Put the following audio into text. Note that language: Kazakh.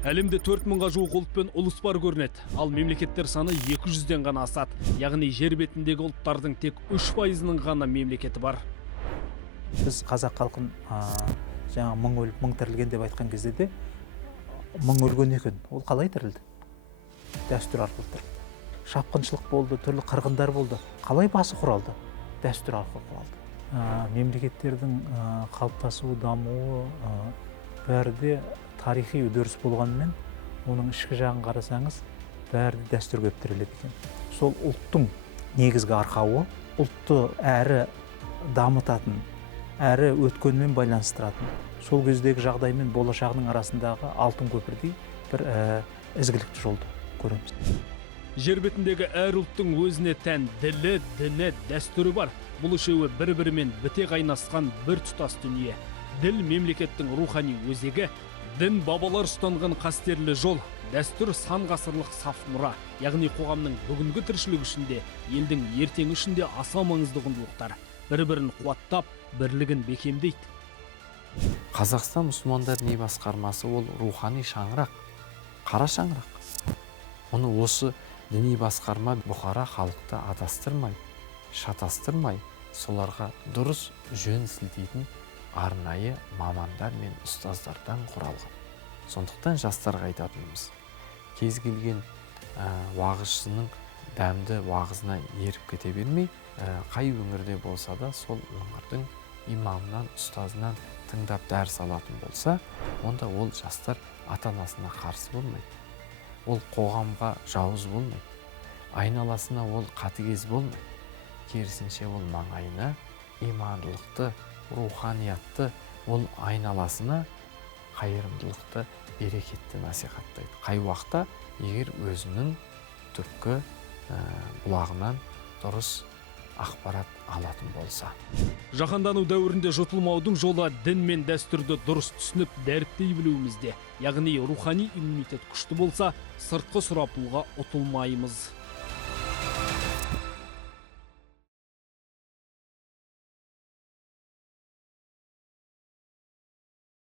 Әлемде 4000-ға жуық ұлт пен ұлыс бар көрінеді. Ал мемлекеттер саны 200-ден ғана асады. Яғни жер бетіндегі ұлттардың тек 3%-ның ғана мемлекеті бар. Біз қазақ халқын жаңа мың өліп, мың тірілген деп айтқан кезде де мың өлген екен. Ол қалай тірілді? Дәстүр арқылы тірілді. Шапқыншылық болды, түрлі қырғындар болды. Қалай басы құралды? Дәстүр арқылы құралды. Мемлекеттердің қалыптасуы, дамуы бәрі де тарихи үдеріс болғанымен, оның ішкі жағын қарасаңыз, бәрі де дәстүрге тіреледі екен. Сол ұлттың негізгі арқауы, ұлтты әрі дамытатын, әрі өткенмен байланыстыратын, сол кездегі жағдай мен болашағының арасындағы алтын көпірдей бір ізгілікті жолды көреміз. Жер бетіндегі әр ұлттың өзіне тән ділі, діні, дәстүрі бар. Бұл үшеуі бір-бірімен біте қайнасқан бір тұтас дүние. Діл мемлекеттің рухани өзегі, дін бабалар ұстанған қастерлі жол, дәстүр сан ғасырлық саф мұра. Яғни қоғамның бүгінгі тіршілік үшінде, елдің ертеңі үшінде аса маңызды құндылықтар. Бір-бірін қуаттап, бірлігін бекемдейді. Қазақстан мұсылмандар діни басқармасы ол рухани шаңырақ, қара шаңырақ. Оны осы діни басқарма бұқара халықты адастырмай, шатастырмай, соларға дұрыс жөн сілтейтін арнайы мамандар мен ұстаздардан құралған. Сондықтан жастарға айтатынымыз, кез келген уағызшының дәмді уағызына еріп кете бермей, қай өңірде болса да сол өңірдің имамынан, ұстазынан тыңдап дәріс алатын болса, онда ол жастар ата-анасына қарсы болмайды. Ол қоғамға жауыз болмайды. Айналасына ол қатыгез болмайды. Керісінше ол маңайына имандылықты, руханиятты, ол айналасына қайырымдылықты, берекетті насихаттайды. Қай уақытта егер өзінің түпкі бұлағынан дұрыс ақпарат алатын болса. Жаһандану дәуірінде жұтылмаудың жолы дін мен дәстүрді дұрыс түсініп, дәріптей білуімізде. Яғни рухани иммунитет күшті болса, сыртқы сұрапылға ұтылмаймыз.